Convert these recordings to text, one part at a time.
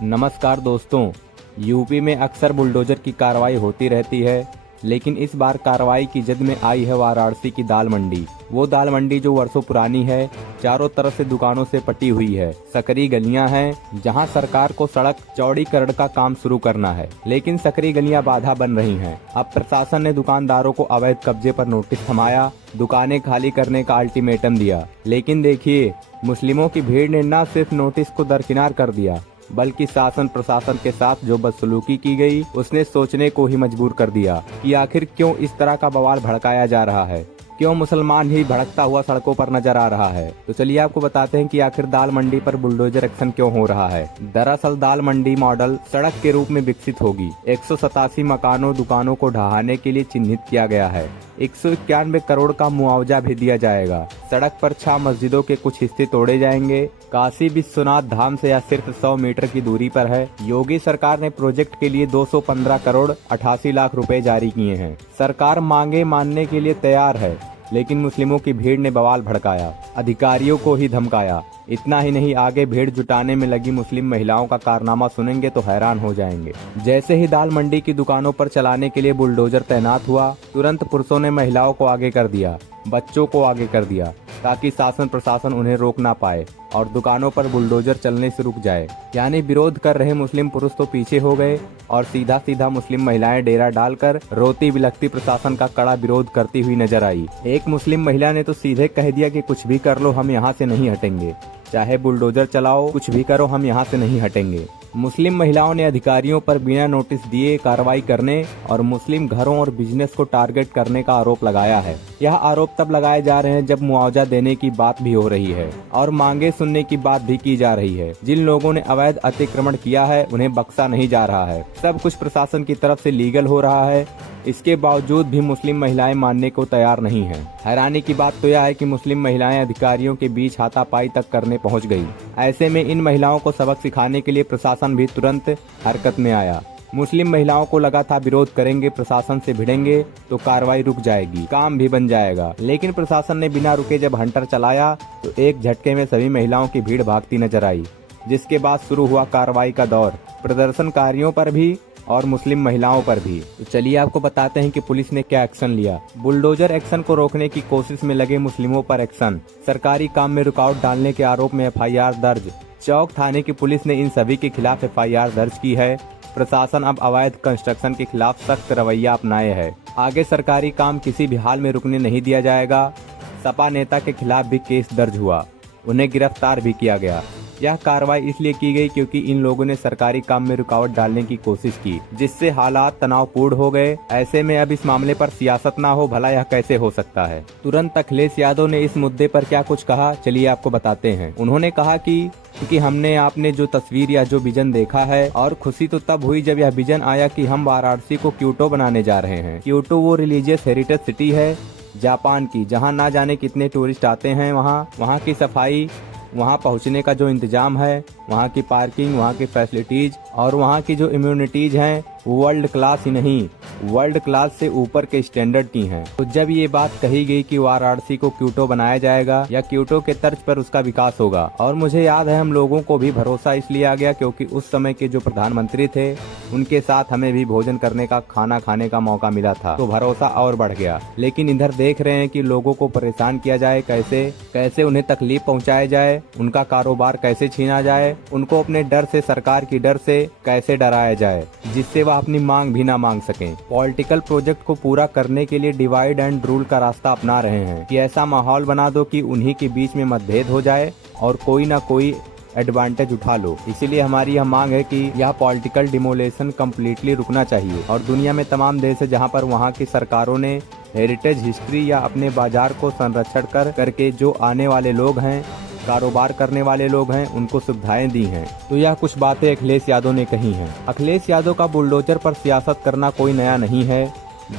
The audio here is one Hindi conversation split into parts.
नमस्कार दोस्तों। यूपी में अक्सर बुलडोजर की कार्रवाई होती रहती है, लेकिन इस बार कार्रवाई की जद में आई है वाराणसी की दाल मंडी। वो दाल मंडी जो वर्षों पुरानी है, चारों तरफ से दुकानों से पटी हुई है, सकरी गलियां हैं जहां सरकार को सड़क चौड़ीकरण का काम शुरू करना है, लेकिन सकरी गलियां बाधा बन रही हैं। अब प्रशासन ने दुकानदारों को अवैध कब्जे पर नोटिस थमाया, दुकानें खाली करने का अल्टीमेटम दिया। लेकिन देखिए, मुस्लिमों की भीड़ ने न सिर्फ नोटिस को दरकिनार कर दिया, बल्कि शासन प्रशासन के साथ जो बदसलूकी की गई उसने सोचने को ही मजबूर कर दिया कि आखिर क्यों इस तरह का बवाल भड़काया जा रहा है, क्यों मुसलमान ही भड़कता हुआ सड़कों पर नजर आ रहा है। तो चलिए आपको बताते हैं कि आखिर दाल मंडी पर बुलडोजर एक्शन क्यों हो रहा है। दरअसल दाल मंडी मॉडल सड़क के रूप में विकसित होगी। 187 मकानों दुकानों को ढहाने के लिए चिन्हित किया गया है। 191 करोड़ का मुआवजा भी दिया जाएगा। सड़क पर 6 मस्जिदों के कुछ हिस्से तोड़े जाएंगे। काशी विश्वनाथ धाम से यह सिर्फ 100 मीटर की दूरी पर है। योगी सरकार ने प्रोजेक्ट के लिए 215 करोड़ 88 लाख रुपए जारी किए हैं। सरकार मांगे मानने के लिए तैयार है, लेकिन मुस्लिमों की भीड़ ने बवाल भड़काया, अधिकारियों को ही धमकाया। इतना ही नहीं, आगे भीड़ जुटाने में लगी मुस्लिम महिलाओं का कारनामा सुनेंगे तो हैरान हो जाएंगे। जैसे ही दाल मंडी की दुकानों पर चलाने के लिए बुलडोजर तैनात हुआ, तुरंत पुरुषों ने महिलाओं को आगे कर दिया, बच्चों को आगे कर दिया, ताकि शासन प्रशासन उन्हें रोक ना पाए और दुकानों पर बुलडोजर चलने से रुक जाए। यानी विरोध कर रहे मुस्लिम पुरुष तो पीछे हो गए और सीधा सीधा मुस्लिम महिलाएं डेरा डालकर रोती बिलखती प्रशासन का कड़ा विरोध करती हुई नजर आई। एक मुस्लिम महिला ने तो सीधे कह दिया कि कुछ भी कर लो, हम यहाँ से नहीं हटेंगे, चाहे बुलडोजर चलाओ, कुछ भी करो, हम यहाँ से नहीं हटेंगे। मुस्लिम महिलाओं ने अधिकारियों पर बिना नोटिस दिए कार्रवाई करने और मुस्लिम घरों और बिजनेस को टारगेट करने का आरोप लगाया है। यह आरोप तब लगाए जा रहे हैं जब मुआवजा देने की बात भी हो रही है और मांगे सुनने की बात भी की जा रही है। जिन लोगों ने अवैध अतिक्रमण किया है उन्हें बख्शा नहीं जा रहा है। सब कुछ प्रशासन की तरफ से लीगल हो रहा है। इसके बावजूद भी मुस्लिम महिलाएं मानने को तैयार नहीं हैं। हैरानी की बात तो यह है कि मुस्लिम महिलाएं अधिकारियों के बीच हाथापाई तक करने पहुंच गई। ऐसे में इन महिलाओं को सबक सिखाने के लिए प्रशासन भी तुरंत हरकत में आया। मुस्लिम महिलाओं को लगा था विरोध करेंगे, प्रशासन से भिड़ेंगे तो कार्रवाई रुक जाएगी, काम भी बन जाएगा। लेकिन प्रशासन ने बिना रुके जब हंटर चलाया तो एक झटके में सभी महिलाओं की भीड़ भागती नजर आई, जिसके बाद शुरू हुआ कार्रवाई का दौर, प्रदर्शनकारियों पर भी और मुस्लिम महिलाओं पर भी। तो चलिए आपको बताते हैं कि पुलिस ने क्या एक्शन लिया। बुलडोजर एक्शन को रोकने की कोशिश में लगे मुस्लिमों पर एक्शन। सरकारी काम में रुकावट डालने के आरोप में FIR दर्ज। चौक थाने की पुलिस ने इन सभी के खिलाफ FIR दर्ज की है। प्रशासन अब अवैध कंस्ट्रक्शन के खिलाफ सख्त रवैया अपनाए है। आगे सरकारी काम किसी भी हाल में रुकने नहीं दिया जाएगा। सपा नेता के खिलाफ भी केस दर्ज हुआ, उन्हें गिरफ्तार भी किया गया। यह कार्रवाई इसलिए की गई क्योंकि इन लोगों ने सरकारी काम में रुकावट डालने की कोशिश की, जिससे हालात तनावपूर्ण हो गए। ऐसे में अब इस मामले पर सियासत ना हो, भला यह कैसे हो सकता है। तुरंत अखिलेश यादव ने इस मुद्दे पर क्या कुछ कहा, चलिए आपको बताते हैं। उन्होंने कहा कि क्योंकि हमने आपने जो तस्वीर या जो विजन देखा है, और खुशी तो तब हुई जब यह विजन आया कि हम वाराणसी को क्योटो बनाने जा रहे हैं। क्योटो वो रिलीजियस हेरिटेज सिटी है जापान की, जहाँ ना जाने कितने टूरिस्ट आते हैं। वहाँ की सफाई, वहाँ पहुँचने का जो इंतजाम है, वहाँ की पार्किंग, वहाँ की फैसिलिटीज और वहाँ की जो इम्यूनिटीज हैं, वर्ल्ड क्लास ही नहीं, वर्ल्ड क्लास से ऊपर के स्टैंडर्ड की हैं। तो जब ये बात कही गई कि वाराणसी को क्योटो बनाया जाएगा या क्योटो के तर्ज पर उसका विकास होगा, और मुझे याद है हम लोगों को भी भरोसा इसलिए आ गया क्योंकि उस समय के जो प्रधानमंत्री थे उनके साथ हमें भी भोजन करने का, खाना खाने का मौका मिला था, तो भरोसा और बढ़ गया। लेकिन इधर देख रहे हैं कि लोगों को परेशान किया जाए, कैसे उन्हें तकलीफ पहुँचाई जाए, उनका कारोबार कैसे छीना जाए, उनको अपने डर से, सरकार की डर से कैसे डराया जाए, जिससे वह अपनी मांग भी ना मांग सकें। पॉलिटिकल प्रोजेक्ट को पूरा करने के लिए डिवाइड एंड रूल का रास्ता अपना रहे हैं कि ऐसा माहौल बना दो कि उन्हीं के बीच में मतभेद हो जाए और कोई ना कोई एडवांटेज उठा लो। इसीलिए हमारी यह मांग है कि यह पॉलिटिकल डिमोलेशन कम्प्लीटली रुकना चाहिए और दुनिया में तमाम देश है जहां पर वहां की सरकारों ने हेरिटेज हिस्ट्री या अपने बाजार को संरक्षण करके जो आने वाले लोग हैं, कारोबार करने वाले लोग हैं, उनको सुविधाएं दी हैं। तो यह कुछ बातें अखिलेश यादव ने कही हैं। अखिलेश यादव का बुलडोजर पर सियासत करना कोई नया नहीं है।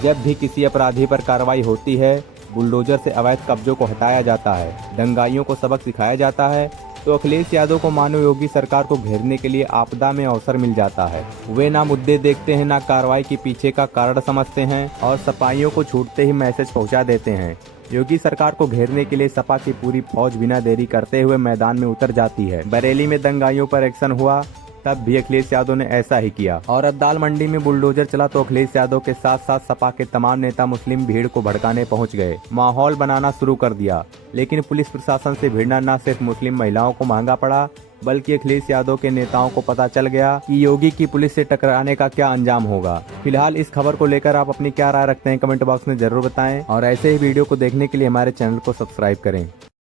जब भी किसी अपराधी पर कार्रवाई होती है, बुलडोजर से अवैध कब्जों को हटाया जाता है, दंगाइयों को सबक सिखाया जाता है, तो अखिलेश यादव को मानो योगी सरकार को घेरने के लिए आपदा में अवसर मिल जाता है। वे ना मुद्दे देखते हैं, ना कार्रवाई के पीछे का कारण समझते हैं और सपाइयों को छूटते ही मैसेज पहुंचा देते हैं। योगी सरकार को घेरने के लिए सपा की पूरी फौज बिना देरी करते हुए मैदान में उतर जाती है। बरेली में दंगाइयों पर एक्शन हुआ, तब भी अखिलेश यादव ने ऐसा ही किया। और अब दाल मंडी में बुलडोजर चला तो अखिलेश यादव के साथ साथ सपा के तमाम नेता मुस्लिम भीड़ को भड़काने पहुंच गए, माहौल बनाना शुरू कर दिया। लेकिन पुलिस प्रशासन से भिड़ना न सिर्फ मुस्लिम महिलाओं को महंगा पड़ा, बल्कि अखिलेश यादव के नेताओं को पता चल गया कि योगी की पुलिस से टकराने का क्या अंजाम होगा। फिलहाल इस खबर को लेकर आप अपनी क्या राय रखते हैं, कमेंट बॉक्स में जरूर बताएं और ऐसे ही वीडियो को देखने के लिए हमारे चैनल को सब्सक्राइब करें।